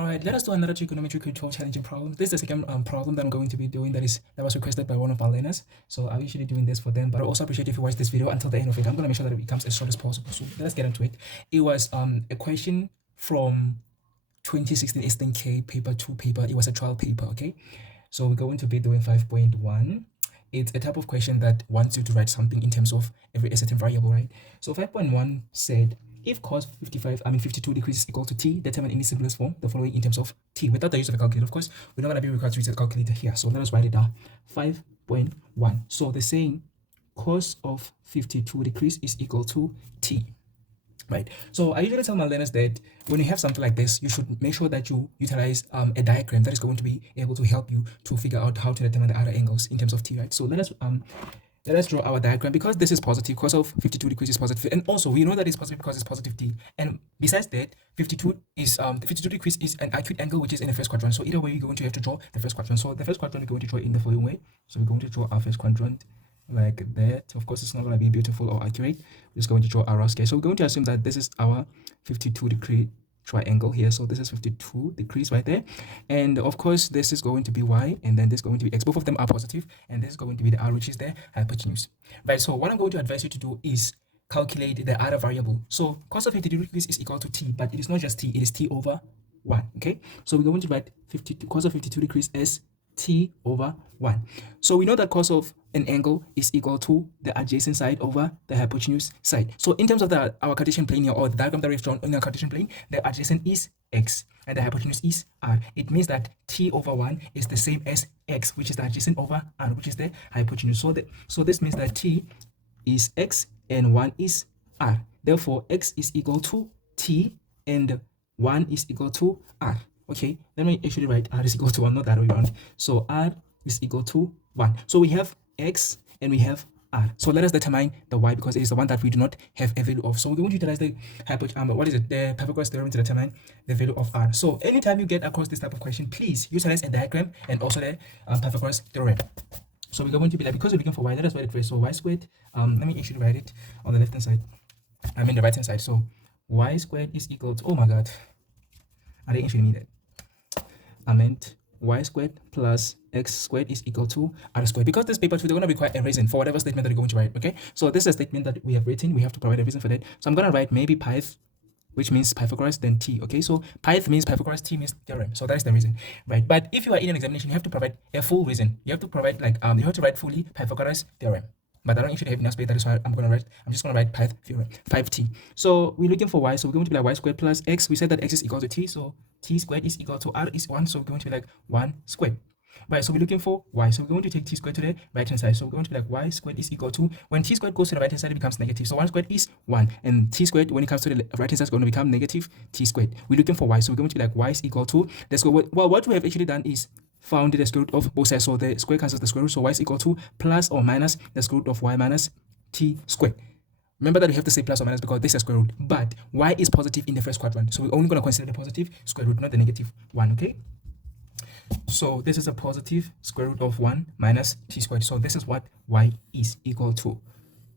All right, let us do another trigonometry control challenging problem. This is the second problem that I'm going to be doing that was requested by one of our learners. So I'm usually doing this for them, but I also appreciate if you watch this video until the end of it. I'm going to make sure that it becomes as short as possible. So let's get into it. It was a question from 2016 Eastern K paper 2 paper. It was a trial paper, okay? So we're going to be doing 5.1. It's a type of question that wants you to write something in terms of a certain variable, right? So 5.1 said, if cos 52 degrees is equal to t, determine in the simplest form the following in terms of t without the use of a calculator. Of course, we're not going to be required to use a calculator here. So let us write it down. 5.1. So the saying cos of 52 degrees is equal to t. Right. So I usually tell my learners that when you have something like this, you should make sure that you utilize a diagram that is going to be able to help you to figure out how to determine the other angles in terms of t, right? So let us draw our diagram. Because this is positive, cos of 52 degrees is positive, and also we know that it's positive because it's positive t. And besides that, 52 degrees is an acute angle which is in the first quadrant. So either way, you're going to have to draw the first quadrant. So the first quadrant we're going to draw in the following way. So we're going to draw our first quadrant like that. Of course, it's not going to be beautiful or accurate. We're just going to draw our scale. So we're going to assume that this is our 52-degree triangle here. So this is 52 degrees right there, and of course this is going to be y, and then this is going to be x. Both of them are positive, and this is going to be the r, which is the hypotenuse, right? So what I'm going to advise you to do is calculate the other variable. So cos of 52 degrees is equal to t, but it is not just t, it is t over 1. Okay, so we're going to write cos of 52 degrees as t over 1. So we know that cos of an angle is equal to the adjacent side over the hypotenuse side. So in terms of our Cartesian plane here, or the diagram that we've drawn in our Cartesian plane, the adjacent is x and the hypotenuse is r. It means that t over 1 is the same as x, which is the adjacent over r, which is the hypotenuse. So this means that t is x and 1 is r. Therefore, x is equal to t and 1 is equal to r. Okay, let me actually write r is equal to 1, not that way around. So r is equal to 1. So we have x and we have r. So let us determine the y, because it is the one that we do not have a value of. So we're going to utilize the the Pythagoras theorem to determine the value of r. So anytime you get across this type of question, please utilize a diagram and also the Pythagoras theorem. So we're going to be like, because we're looking for y, let us write it first. So y squared, let me actually write it on the left hand side, I mean the right hand side. So y squared is equal to, oh my god, I didn't actually need it. I meant y squared plus x squared is equal to r squared. Because this paper 2, they're going to require a reason for whatever statement that you're going to write. Okay, so this is a statement that we have written. We have to provide a reason for that. So I'm going to write maybe Pyth, which means Pythagoras, then t. Okay, so Pyth means Pythagoras, t means theorem. So that is the reason, right? But if you are in an examination, you have to provide a full reason. You have to provide like you have to write fully Pythagoras theorem. But I don't actually have enough space. That is why I'm just gonna write Pyth theorem 5t. So we're looking for y, so we're going to be like y squared plus x. We said that x is equal to t, so t squared is equal to r is 1, so we're going to be like 1 squared. Right, so we're looking for y, so we're going to take t squared to the right hand side. So we're going to be like y squared is equal to, when t squared goes to the right hand side, it becomes negative. So 1 squared is 1, and t squared, when it comes to the right hand side, is going to become negative t squared. We're looking for y, so we're going to be like y is equal to, let's go. Well, what we have actually done is found the square root of both sides. So the square cancels the square root, so y is equal to plus or minus the square root of y minus t squared. Remember that we have to say plus or minus because this is square root, but y is positive in the first quadrant, so we're only going to consider the positive square root, not the negative one. Okay, so this is a positive square root of 1 minus t squared. So this is what y is equal to.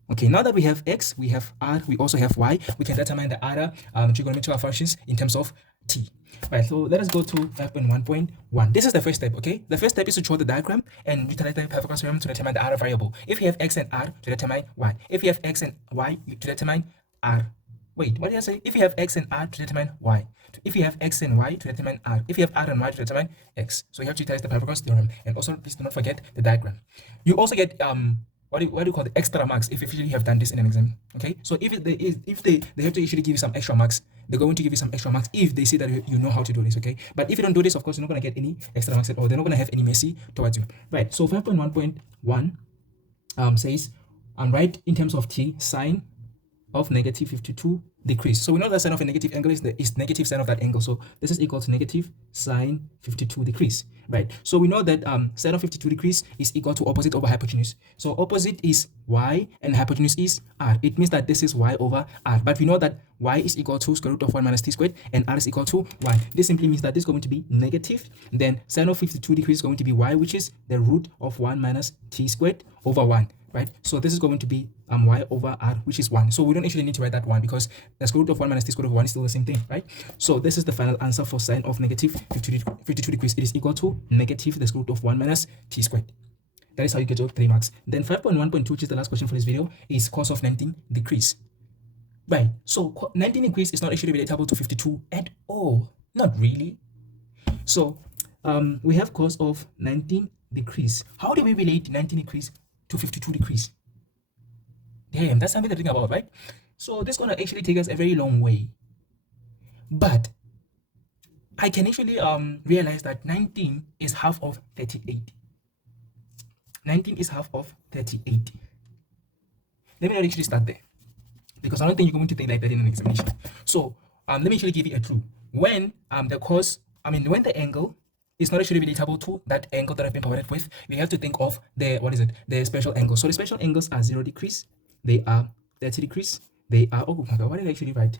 Okay, now that we have x, we have r, we also have y, we can determine the other trigonometric functions in terms of t. Right, so let us go to 5.1.1. This is the first step. Okay, the first step is to draw the diagram and utilize the Pythagoras theorem to determine the other variable. If you have x and r, to determine y. If you have x and y, to determine r. Wait, what did I say? If you have x and r, to determine y. If you have x and y, to determine r. If you have r and y, to determine x. So you have to utilize the Pythagoras theorem. And also, please do not forget the diagram. You also get what do you call the extra marks if you actually have done this in an exam. Okay, so if they have to actually give you some extra marks, they're going to give you some extra marks if they see that you know how to do this. Okay, but if you don't do this, of course, you're not going to get any extra marks at all. They're not going to have any mercy towards you. Right, so 5.1.1 says write in terms of t sine of negative 52 degrees. So we know that sine of a negative angle is negative sine of that angle. So this is equal to negative sine 52 degrees, right? So we know that sine of 52 degrees is equal to opposite over hypotenuse. So opposite is y and hypotenuse is r. It means that this is y over r. But we know that y is equal to square root of 1 minus t squared and r is equal to 1. This simply means that this is going to be negative. Then sine of 52 degrees is going to be y, which is the root of 1 minus t squared over 1. right? So this is going to be y over r, which is 1. So we don't actually need to write that 1 because the square root of 1 minus the square root of 1 is still the same thing, right? So this is the final answer for sine of negative 52 degrees. It is equal to negative the square root of 1 minus t squared. That is how you get your 3 marks. Then 5.1.2, which is the last question for this video, is cos of 19 degrees. Right, so 19 degrees is not actually relatable to 52 at all. Not really. So we have cos of 19 degrees. How do we relate 19 degrees to 52 degrees? Damn, that's something to think about, right? So this is going to actually take us a very long way. But I can actually realize that 19 is half of 38. 19 is half of 38. Let me not actually start there, because I don't think you're going to think like that in an examination. So let me actually give you a clue. When when the angle is not actually relatable to that angle that I've been provided with, we have to think of the special angles. So the special angles are 0 degrees, they are 30 degrees, they are, oh my god, why did I actually write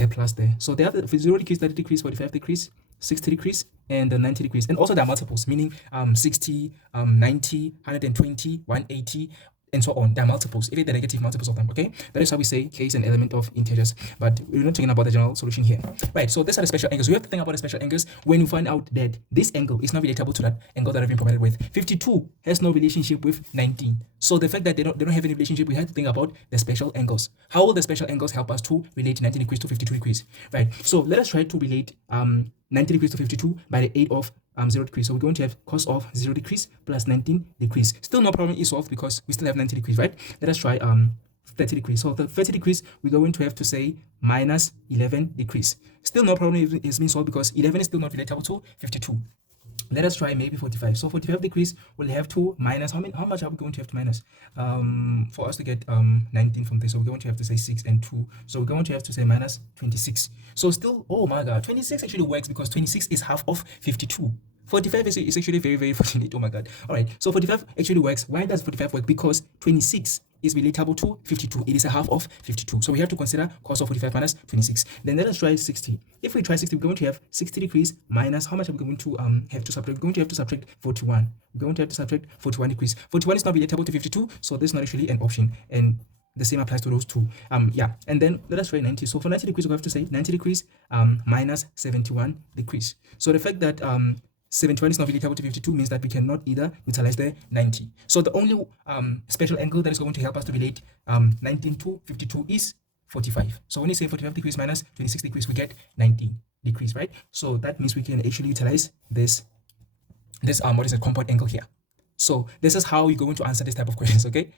a plus there? So they have 0 degrees, 30 degrees, 45 degrees, 60 degrees, and 90 degrees. And also there are multiples, meaning 60, 90, 120, 180, and so on. There are multiples, even the negative multiples of them, okay? That is how we say k is an element of integers, but we're not talking about the general solution here. Right, so these are the special angles. You have to think about the special angles when you find out that this angle is not relatable to that angle that I've been provided with. 52 has no relationship with 19. So the fact that they don't have any relationship, we have to think about the special angles. How will the special angles help us to relate 19 degrees to 52 degrees? Right, so let us try to relate 90 degrees to 52 by the aid of 0 degrees. So we're going to have cos of 0 degrees plus 19 degrees. Still no problem is solved because we still have 90 degrees, right? Let us try 30 degrees. So the 30 degrees, we're going to have to say minus 11 degrees. Still no problem is being solved because 11 is still not relatable to 52. Let us try maybe 45. So 45 degrees, we'll have to minus, how much are we going to have to minus? For us to get 19 from this, so we're going to have to say 6 and 2. So we're going to have to say minus 26. So still, oh my god, 26 actually works because 26 is half of 52. 45 is actually very, very fortunate. Oh my god. All right, so 45 actually works. Why does 45 work? Because 26 is relatable to 52. It is a half of 52. So we have to consider cos of 45 minus 26. Then let us try 60. If we try 60, we're going to have 60 degrees minus, how much are we going to have to subtract? We're going to have to subtract 41. We're going to have to subtract 41 degrees. 41 is not relatable to 52, so this is not actually an option. And the same applies to those two. Yeah, and then let us try 90. So for 90 degrees, we have to say 90 degrees minus 71 degrees. So the fact that 71 is not relatable to 52 means that we cannot either utilize the 90. So the only special angle that is going to help us to relate 19 to 52 is 45. So when you say 45 degrees minus 26 degrees, we get 19 degrees, right? So that means we can actually utilize this compound angle here. So this is how you're going to answer this type of questions, okay?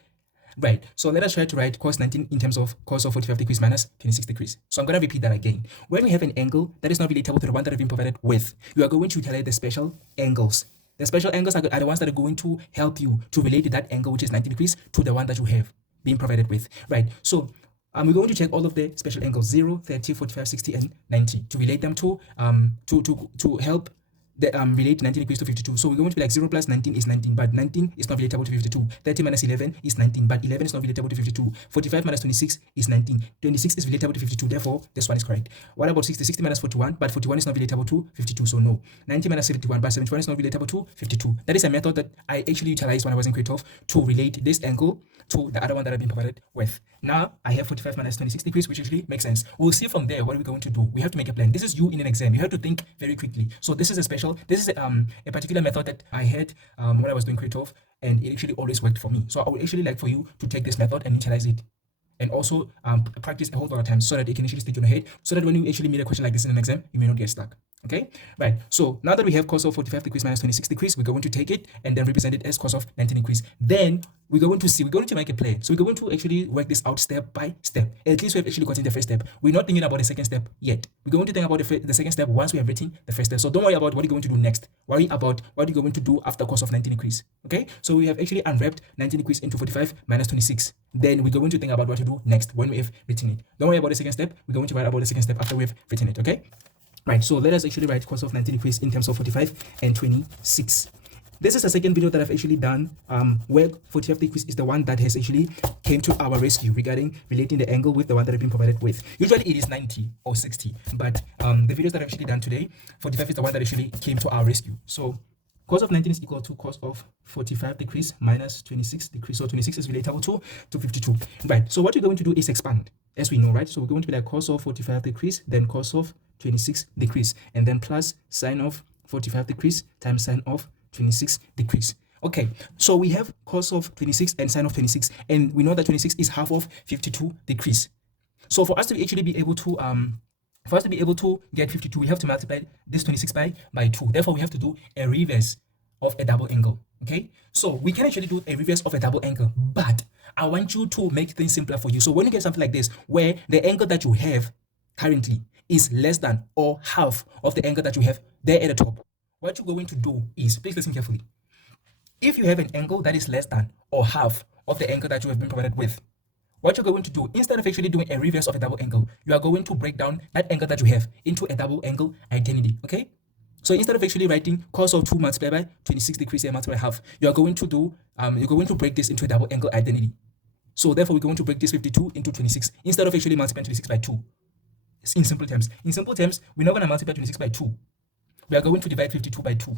Right, so let us try to write cos 19 in terms of cos of 45 degrees minus 26 degrees. So I'm going to repeat that again. When we have an angle that is not relatable to the one that I've been provided with, you are going to utilize the special angles. The special angles are the ones that are going to help you to relate that angle, which is 90 degrees, to the one that you have been provided with. Right, so we're going to check all of the special angles 0, 30, 45, 60, and 90 to relate them to help relate 19 degrees to 52. So we're going to be like 0 plus 19 is 19, but 19 is not relatable to 52. 30 minus 11 is 19, but 11 is not relatable to 52. 45 minus 26 is 19. 26 is relatable to 52, therefore this one is correct. What about 60? 60 minus 41, but 41 is not relatable to 52, so no. 90 minus 71, but 71 is not relatable to 52. That is a method that I actually utilized when I was in grade 12 to relate this angle to the other one that I've been provided with. Now I have 45 minus 26 degrees, which actually makes sense. We'll see from there what we're going to do. We have to make a plan. This is you in an exam. You have to think very quickly. So this is a particular method that I had when I was doing grade 12, and it actually always worked for me. So I would actually like for you to take this method and utilize it, and also practice a whole lot of times so that it can actually stick in your head, so that when you actually meet a question like this in an exam, you may not get stuck. Okay, right. So now that we have cos of 45 degrees minus 26 degrees, we're going to take it and then represent it as cos of 19 degrees. Then we're going to make a plan. So we're going to actually work this out step by step. At least we have actually gotten the first step. We're not thinking about the second step yet. We're going to think about the second step once we have written the first step. So don't worry about what you're going to do next. Worry about what you're going to do after cos of 19 degrees. Okay, so we have actually unwrapped 19 degrees into 45 minus 26. Then we're going to think about what to do next when we have written it. Don't worry about the second step. We're going to write about the second step after we have written it. Okay. Right, so let us actually write cos of 19 degrees in terms of 45 and 26. This is the second video that I've actually done where 45 degrees is the one that has actually came to our rescue regarding relating the angle with the one that I've been provided with. Usually it is 90 or 60, but the videos that I've actually done today, 45 is the one that actually came to our rescue. So Cos of 19 is equal to cos of 45 degrees minus 26 degrees. So 26 is relatable to 52. Right. So what you're going to do is expand, as we know, right? So we're going to be like cos of 45 degrees, then cos of 26 degrees, and then plus sine of 45 degrees times sine of 26 degrees. Okay, so we have cos of 26 and sine of 26, and we know that 26 is half of 52 degrees. So for us to actually be able to get 52, we have to multiply this 26 by 2. Therefore, we have to do a reverse of a double angle. Okay, so we can actually do a reverse of a double angle, but I want you to make things simpler for you. So when you get something like this, where the angle that you have currently is less than or half of the angle that you have there at the top, what you're going to do is, please listen carefully. If you have an angle that is less than or half of the angle that you have been provided with, what you're going to do, instead of actually doing a reverse of a double angle, you are going to break down that angle that you have into a double angle identity. Okay, so instead of actually writing cos of 2 multiplied by 26 degrees and multiplied by half, you are going to do you're going to break this into a double angle identity. So therefore, we're going to break this 52 into 26 instead of actually multiplying 26 by 2. In simple terms, we're not going to multiply 26 by 2. We are going to divide 52 by 2.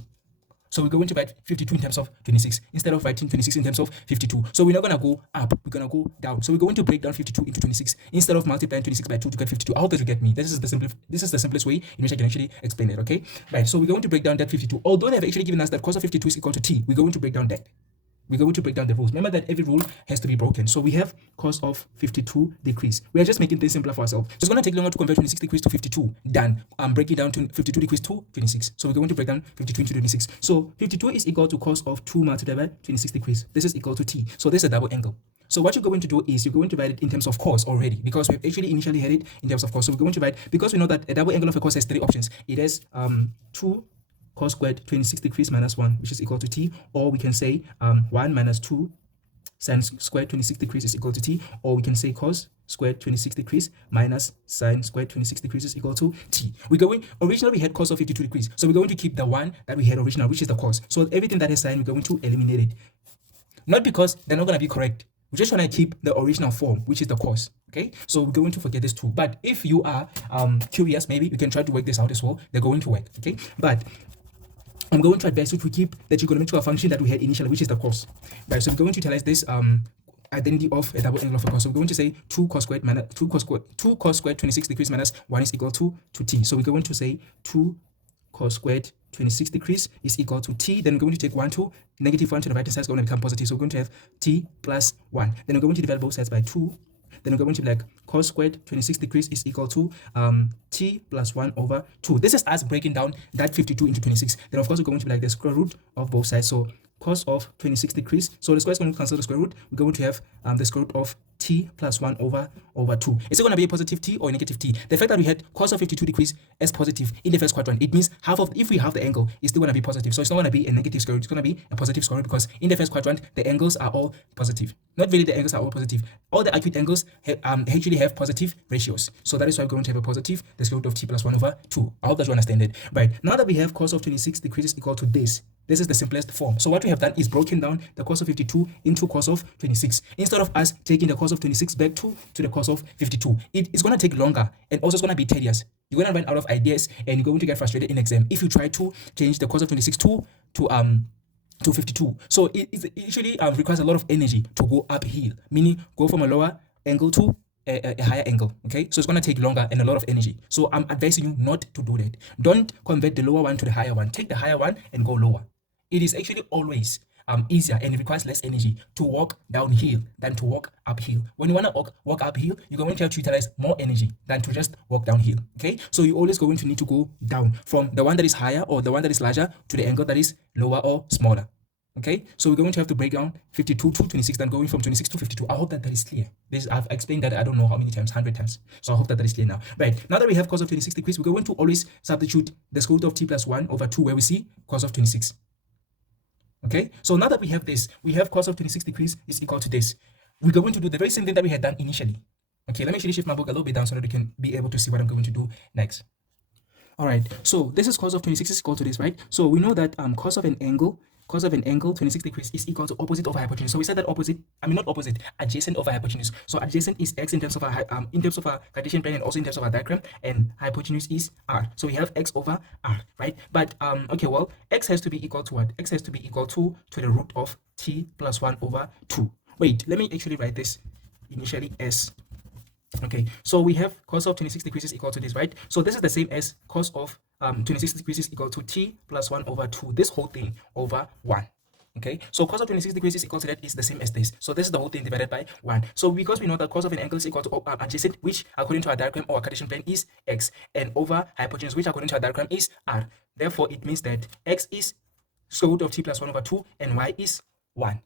So we're going to write 52 in terms of 26 instead of writing 26 in terms of 52. So we're not going to go up, we're going to go down. So we're going to break down 52 into 26 instead of multiplying 26 by 2 to get 52. I hope that you get me. This is the simplest way in which I can actually explain it, okay? Right, so we're going to break down that 52. Although they have actually given us that cos of 52 is equal to t, we're going to break down that. We're going to break down the rules. Remember that every rule has to be broken. So we have cos of 52 degrees. We are just making things simpler for ourselves. So it's going to take longer to convert 26 degrees to 52 than breaking down to 52 degrees to 26. So we're going to break down 52 into 26. So 52 is equal to cos of 2 multiplied by 26 degrees. This is equal to t. So this is a double angle. So what you're going to do is you're going to write it in terms of cos already, because we've actually initially had it in terms of cos. So we're going to write, because we know that a double angle of a cos has 3 options. It has 2 cos squared 26 degrees minus 1, which is equal to t, or we can say 1 minus 2 sine squared 26 degrees is equal to t, or we can say cos squared 26 degrees minus sine squared 26 degrees is equal to t. Originally we had cos of 52 degrees, so we're going to keep the one that we had original, which is the cos. So everything that is sine, we're going to eliminate it. Not because they're not going to be correct. We're just trying to keep the original form, which is the cos. Okay, so we're going to forget this too. But if you are curious, maybe you can try to work this out as well. They're going to work. Okay, but I'm going to advise you to keep the trigonometric function that we had initially, which is the cos. Right, so we're going to utilize this identity of a double angle of a cos. So we're going to say 2 cos squared minus 2 cos squared 26 degrees minus 1 is equal to t. So we're going to say 2 cos squared 26 degrees is equal to t. Then we're going to take 1 to negative 1 to the right hand side is going to become positive. So we're going to have t plus 1. Then we're going to divide both sides by 2. Then we're going to be like cos squared 26 degrees is equal to t plus 1 over 2. This is us breaking down that 52 into 26. Then of course we're going to be like the square root of both sides. So cos of 26 degrees. So the square is going to cancel the square root. We're going to have the square root of t plus 1 over 2. Is it going to be a positive t or a negative t? The fact that we had cos of 52 degrees as positive in the first quadrant, it means if we halve the angle, it's still going to be positive. So it's not going to be a negative square root, it's going to be a positive square root, because in the first quadrant, the angles are all positive. Not really the angles are all positive. All the acute angles actually have positive ratios. So that is why we're going to have a positive, the square root of t plus 1 over 2. I hope that you understand it. Right, now that we have cos of 26 degrees is equal to this. This is the simplest form. So what we have done is broken down the cos of 52 into cos of 26. Instead of us taking the cos of 26 back to the cos of 52, it's going to take longer, and also it's going to be tedious. You're going to run out of ideas, and you're going to get frustrated in exam if you try to change the cos of 26 to 52. So it usually requires a lot of energy to go uphill, meaning go from a lower angle to a higher angle. Okay, so it's going to take longer and a lot of energy. So I'm advising you not to do that. Don't convert the lower one to the higher one. Take the higher one and go lower. It is actually always easier, and it requires less energy to walk downhill than to walk uphill. When you want to walk uphill, you're going to have to utilize more energy than to just walk downhill. Okay, so you're always going to need to go down from the one that is higher or the one that is larger to the angle that is lower or smaller. Okay, so we're going to have to break down 52 to 26, then going from 26 to 52. I hope that is clear. I've explained that I don't know how many times, 100 times. So I hope that is clear now. Right, now that we have cos of 26 degrees, we're going to always substitute the square root of t plus 1 over 2 where we see cos of 26. Okay, so now that we have this, we have cos of 26 degrees is equal to this. We're going to do the very same thing that we had done initially. Okay, let me actually shift my book a little bit down so that you can be able to see what I'm going to do next. All right, so this is cos of 26 is equal to this, right? So we know that cos of an angle cos of an angle 26 degrees is equal to opposite over hypotenuse. So we said that opposite, I mean not opposite, adjacent over hypotenuse. So adjacent is x in terms of our Cartesian plane and also in terms of our diagram, and hypotenuse is r. So we have x over r, right? But okay, well, x has to be equal to what? X has to be equal to the root of t plus 1 over 2. Wait, let me actually write this initially as, okay, so we have cos of 26 degrees is equal to this, right? So this is the same as cos of 26 degrees is equal to t plus 1 over 2, this whole thing over 1. Okay, so cos of 26 degrees is equal to that is the same as this. So this is the whole thing divided by 1. So because we know that cos of an angle is equal to adjacent, which according to our diagram or our Cartesian plane is x, and over hypotenuse, which according to our diagram is r. Therefore, it means that x is square root of t plus 1 over 2 and y is 1.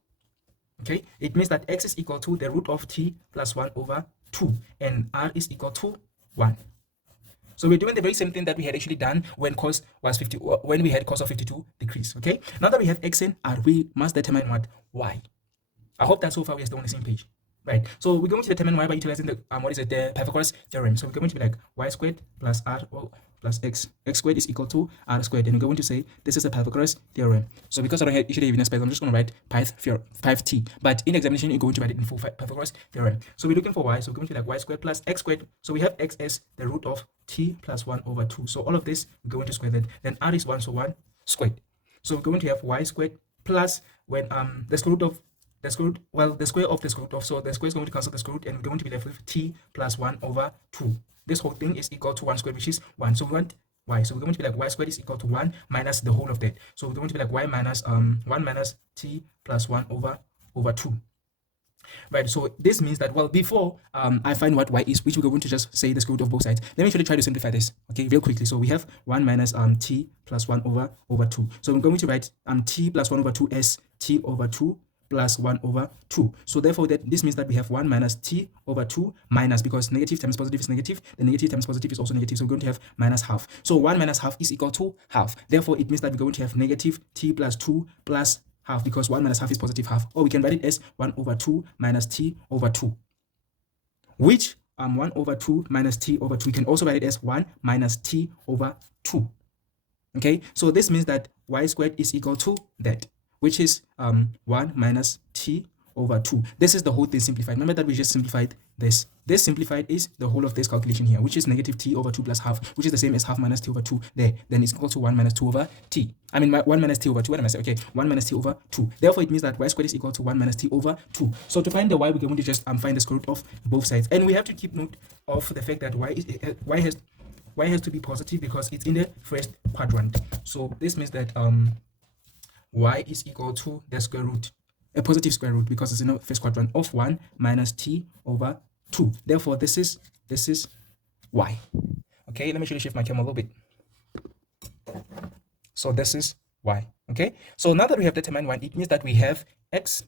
Okay, it means that x is equal to the root of t plus 1 over 2 and r is equal to 1. So we're doing the very same thing that we had actually done when cos was 50, when we had cos of 52 degrees. Okay, now that we have x and r, we must determine what? Y. I hope that so far we are still on the same page, right? So we're going to determine y by utilizing the the Pythagoras theorem. So we're going to be like y squared plus r plus x squared is equal to r squared, and we're going to say this is a Pythagoras theorem. So because I don't usually have in space, I'm just going to write Pyth, but in examination you're going to write it in full Pythagoras theorem. So we're looking for y, so we're going to be like y squared plus x squared. So we have x as the root of t plus 1 over 2. So all of this we're going to square that. Then r is 1, so 1 squared. So we're going to have y squared plus when the square root of the square root, the square of the square root of, so the square is going to cancel the square root, and we're going to be left with t plus 1 over 2. This whole thing is equal to 1 squared, which is 1. So we want y. So we're going to be like y squared is equal to 1 minus the whole of that. So we're going to be like y minus 1 minus t plus 1 over 2. Right, so this means that, well, before I find what y is, which we're going to just say the square root of both sides, let me actually try to simplify this, okay, real quickly. So we have 1 minus t plus 1 over 2. So I'm going to write t plus 1 over 2 as t over 2 plus 1 over 2. So therefore, this means that we have 1 minus t over 2 minus, because negative times positive is negative, the negative times positive is also negative, so we're going to have minus half. So 1 minus half is equal to half. Therefore, it means that we're going to have negative t plus 2 plus half, because 1 minus half is positive half. Or we can write it as 1 over 2 minus t over 2, which 1 over 2 minus t over 2, we can also write it as 1 minus t over 2. Okay, so this means that y squared is equal to that, which is 1 minus t over 2. This is the whole thing simplified. Remember that we just simplified this. This simplified is the whole of this calculation here, which is negative t over 2 plus half, which is the same as half minus t over 2 there. Then it's equal to 1 minus 2 over t. I mean 1 minus t over 2. What am I saying? Okay, 1 minus t over 2. Therefore, it means that y squared is equal to 1 minus t over 2. So to find the y, we're going to just find the square root of both sides. And we have to keep note of the fact that y has to be positive because it's in the first quadrant. So this means that y is equal to the square root, a positive square root, because it's in the first quadrant, of 1 minus t over 2. Therefore, this is y. Okay, let me actually shift my camera a little bit. So this is y. Okay, so now that we have determined y, it means that we have x,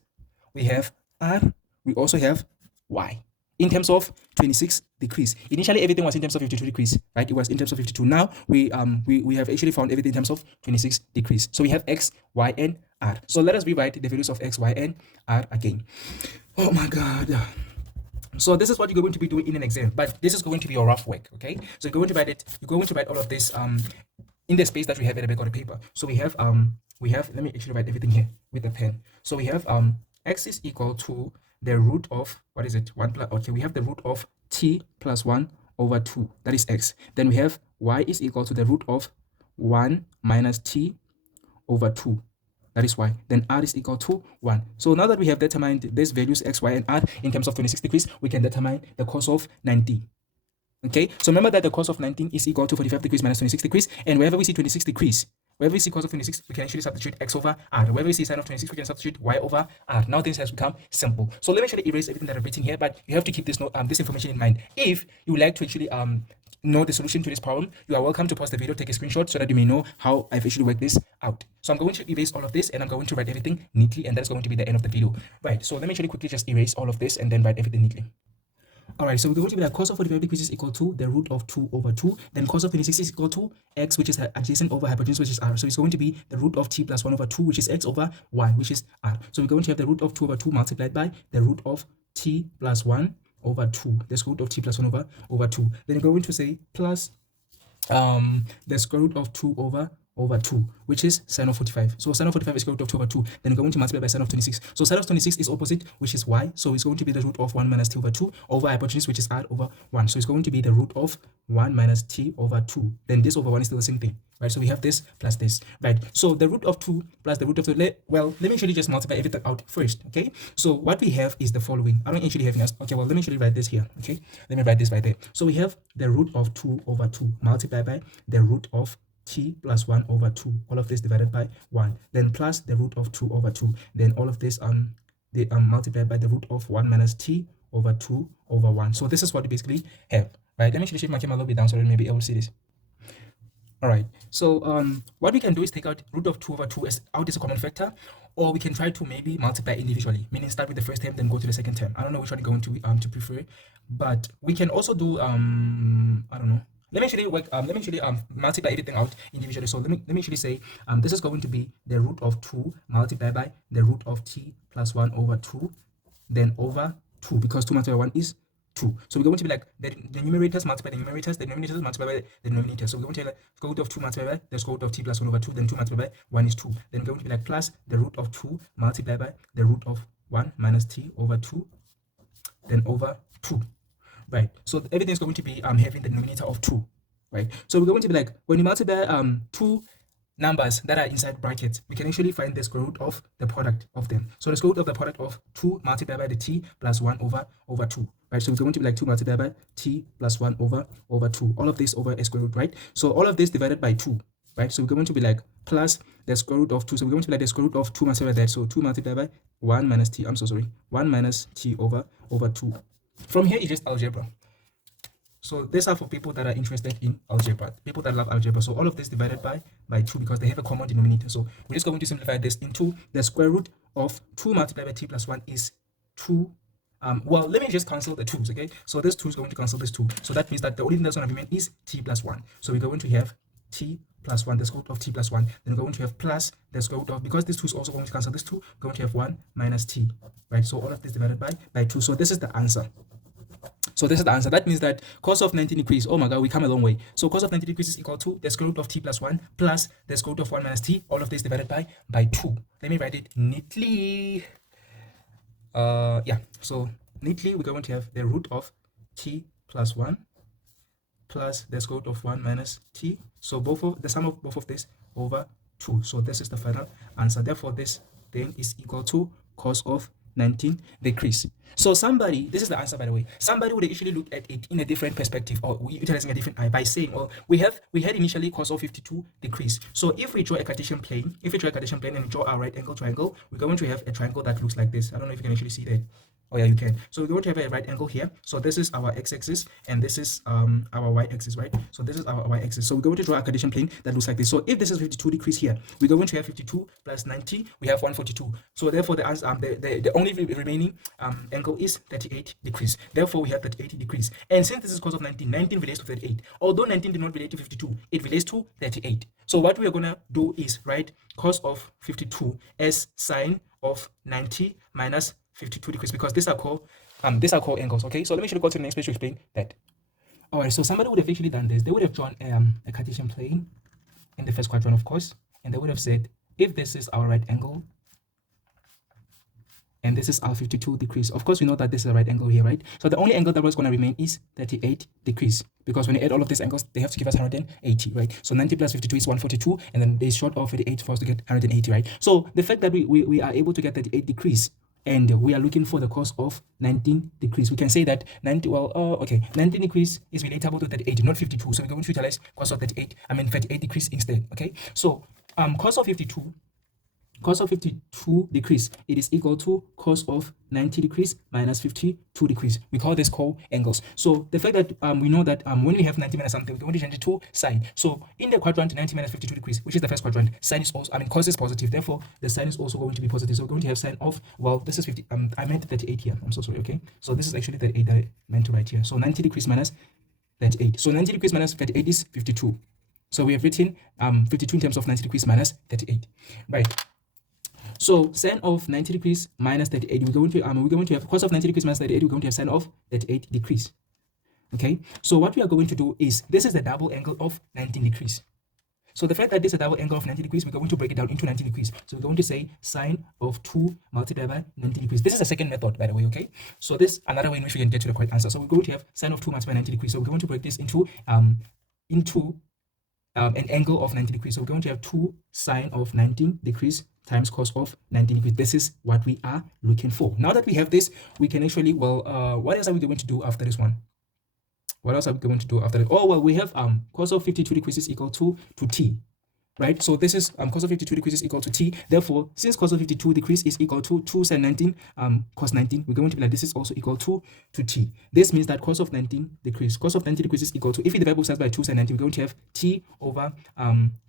we have r, we also have y in terms of 26 degrees. Initially, everything was in terms of 52 degrees, right? It was in terms of 52. Now we have actually found everything in terms of 26 degrees. So we have x, y, and r. So let us rewrite the values of x, y, and r again. Oh my God. So this is what you're going to be doing in an exam, but this is going to be your rough work, okay? So you're going to write it. You're going to write all of this in the space that we have at the back of the paper. So we have let me actually write everything here with a pen. So we have x is equal to the root of, what is it? 1 plus, okay, we have the root of t plus 1 over 2. That is x. Then we have y is equal to the root of 1 minus t over 2. That is y. Then r is equal to 1. So now that we have determined these values x, y, and r in terms of 26 degrees, we can determine the cos of 90. Okay, so remember that the cos of 19 is equal to 45 degrees minus 26 degrees. And wherever we see 26 degrees, wherever we see cos of 26, we can actually substitute x over r. Wherever we see sine of 26, we can substitute y over r. Now this has become simple. So let me actually erase everything that I've written here, but you have to keep this this information in mind. If you would like to actually know the solution to this problem, you are welcome to pause the video, take a screenshot so that you may know how I've actually worked this out. So I'm going to erase all of this and I'm going to write everything neatly, and that's going to be the end of the video. Right, so let me actually quickly just erase all of this and then write everything neatly. Alright, so we're going to be like cos of 45 degrees is equal to the root of 2 over 2. Then cos of 26 is equal to x, which is adjacent over hypotenuse, which is r. So it's going to be the root of t plus 1 over 2, which is x, over y, which is r. So we're going to have the root of 2 over 2 multiplied by the root of t plus 1 over 2. The square root of t plus 1 over 2. Then you're going to say plus the square root of 2 over over 2, which is sine of 45. So sine of 45 is square root of 2 over 2. Then we're going to multiply by sine of 26. So sine of 26 is opposite, which is y. So it's going to be the root of 1 minus t over 2 over hypotenuse, which is r over 1. So it's going to be the root of 1 minus t over 2. Then this over 1 is still the same thing, right? So we have this plus this, right? So the root of 2 plus the root of 2. Well, let me actually just multiply everything out first, okay? So what we have is the following. I don't actually have enough. Okay, well, let me actually write this here, okay? Let me write this right there. So we have the root of 2 over 2 multiplied by the root of t plus 1 over 2, all of this divided by 1, then plus the root of 2 over 2, then all of this multiplied by the root of 1 minus t over 2 over 1. So this is what we basically have, right? Let me actually shift my camera a little bit down so that maybe able to see this. All right, so what we can do is take out root of 2 over 2 out as a common factor, or we can try to maybe multiply individually, meaning start with the first term then go to the second term. I don't know which one you're going to prefer, but we can also do I don't know. Let me actually work. Let me actually multiply everything out individually. So let me actually say this is going to be the root of 2 multiplied by the root of t plus 1 over 2, then over 2, because 2 multiplied by 1 is 2. So we're going to be like the numerators multiply the numerators, the denominators multiply by the denominators. So we're going to like square root of 2 multiplied by the square root of t plus 1 over 2, then 2 multiplied by 1 is 2. Then we're going to be like plus the root of 2 multiplied by the root of 1 minus t over 2, then over 2. Right, so everything is going to be having the denominator of 2, right? So we're going to be like, when you multiply two numbers that are inside brackets, we can actually find the square root of the product of them. So the square root of the product of 2 multiplied by the t plus 1 over 2, right? So we're going to be like 2 multiplied by t plus 1 over 2, all of this over a square root, right? So all of this divided by 2, right? So we're going to be like plus the square root of 2. So we're going to be like the square root of 2 multiplied by that. So 2 multiplied by 1 minus t, 1 minus t over 2. From here, it's just algebra. So these are for people that are interested in algebra, people that love algebra. So all of this divided by 2, because they have a common denominator. So we're just going to simplify this into the square root of 2 multiplied by t plus 1 is 2. Well, let me just cancel the 2's, okay? So this 2 is going to cancel this 2. So that means that the only thing that's going to remain is t plus 1. So we're going to have t plus 1, the square root of t plus 1. Then we're going to have plus the square root of, because this 2 is also going to cancel this 2, we're going to have 1 minus t, right? So all of this divided by 2. So this is the answer. So this is the answer. That means that cos of 90 degrees, oh my god, we come a long way. So cos of 90 degrees is equal to the square root of t plus 1 plus the square root of 1 minus t, all of this divided by 2. Let me write it neatly. Yeah, so neatly we're going to have the root of t plus 1 plus the square root of 1 minus t. So the sum of both of this over 2. So this is the final answer. Therefore, this thing is equal to cos of 19 degrees. So somebody, this is the answer by the way, somebody would actually look at it in a different perspective, or utilizing a different eye by saying, well, we had initially cos of 52 degrees. So if we draw a Cartesian plane, and draw our right angle triangle, we're going to have a triangle that looks like this. I don't know if you can actually see that. Oh yeah, you can. So we're going to have a right angle here. So this is our x-axis and this is our y-axis, right? So this is our y-axis. So we're going to draw a Cartesian plane that looks like this. So if this is 52 degrees here, we're going to have 52 plus 90, we have 142. So therefore the answer, the only remaining angle is 38 degrees. Therefore we have 38 degrees. And since this is cos of 19, 19 relates to 38. Although 19 did not relate to 52, it relates to 38. So what we are going to do is write cos of 52 as sine of 90 minus 52 degrees, because these are called angles. Okay, so let me actually go to the next page to explain that. All right, so somebody would have actually done this. They would have drawn a Cartesian plane in the first quadrant, of course, and they would have said, if this is our right angle and this is our 52 degrees, of course we know that this is a right angle here, right? So the only angle that was going to remain is 38 degrees, because when you add all of these angles, they have to give us 180, right? So 90 plus 52 is 142, and then they short of 38 for us to get 180, right? So the fact that we are able to get 38 degrees and we are looking for the cos of 19 degrees, we can say that 19 degrees is relatable to 38, not 52. So we're going to utilize cos of 38 degrees instead. Okay, so cos of 52 degrees, it is equal to cos of 90 degrees minus 52 degrees. We call this co-angles. So the fact that we know that when we have 90 minus something, we're going to change it to sine. So in the quadrant 90 minus 52 degrees, which is the first quadrant, sine is also, cos is positive. Therefore, the sine is also going to be positive. So we're going to have sine of, well, this is 50. I meant 38 here. I'm so sorry. Okay. So this is actually 38 that I meant to write here. So 90 degrees minus 38. So 90 degrees minus 38 is 52. So we have written 52 in terms of 90 degrees minus 38. Right. So sine of 90 degrees minus 38, we're going to have cos of 90 degrees minus 38, we're going to have sine of 38 degrees. Okay, so what we are going to do is, this is the double angle of 19 degrees. So the fact that this is a double angle of 90 degrees, we're going to break it down into 90 degrees. So we're going to say sine of 2 multiplied by 90 degrees. This is the second method, by the way, okay? So this another way in which we can get to the correct answer. So we're going to have sine of 2 multiplied by 90 degrees. So we're going to break this into an angle of 90 degrees. So we're going to have 2 sine of 90 degrees times cos of 90 degrees. This is what we are looking for. Now that we have this, we can actually, well, what else are we going to do after this one? What else are we going to do after that? Oh, well, we have cos of 52 degrees is equal to t, right? So this is cos of 52 degrees is equal to t. Therefore, since cos of 52 degrees is equal to 2 sin 19 cos 19, we're going to be like this is also equal to t. This means that cos of 90 degrees is equal to, if we divide both sides by 2 sin 19, we're going to have t over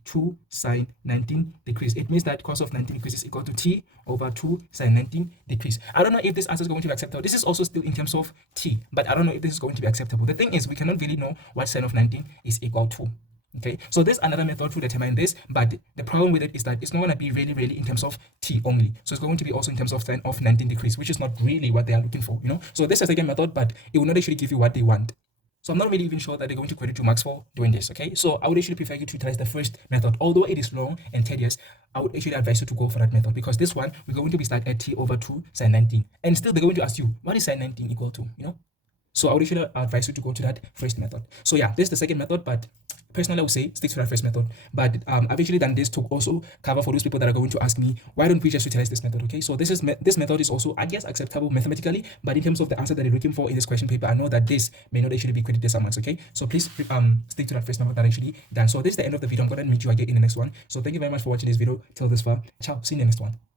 2 sin 19 degrees. It means that cos of 90 degrees is equal to t over 2 sin 19 degrees. I don't know if this answer is going to be acceptable. This is also still in terms of t, but I don't know if this is going to be acceptable. The thing is, we cannot really know what sin of 19 is equal to. Okay, so there's another method to determine this, but the problem with it is that it's not going to be really in terms of t only. So it's going to be also in terms of sine of 19 degrees, which is not really what they are looking for, you know. So this is a second method, but it will not actually give you what they want. So I'm not really even sure that they're going to credit you marks for doing this, okay? So I would actually prefer you to utilize the first method. Although it is long and tedious, I would actually advise you to go for that method, because this one, we're going to be stuck at t over 2 sin 19. And still, they're going to ask you, what is sin 19 equal to, you know? So I would actually advise you to go to that first method. So yeah, this is the second method, but personally I would say stick to that first method. But I've actually done this to also cover for those people that are going to ask me, why don't we just utilize this method? Okay, so this method is also, I guess, acceptable mathematically, but in terms of the answer that you're looking for in this question paper, I know that this may not actually be credited someone's. Okay, so please stick to that first method that I actually done. So this is the end of the video. I'm going to meet you again in the next one. So thank you very much for watching this video till this far. Ciao, see you in the next one.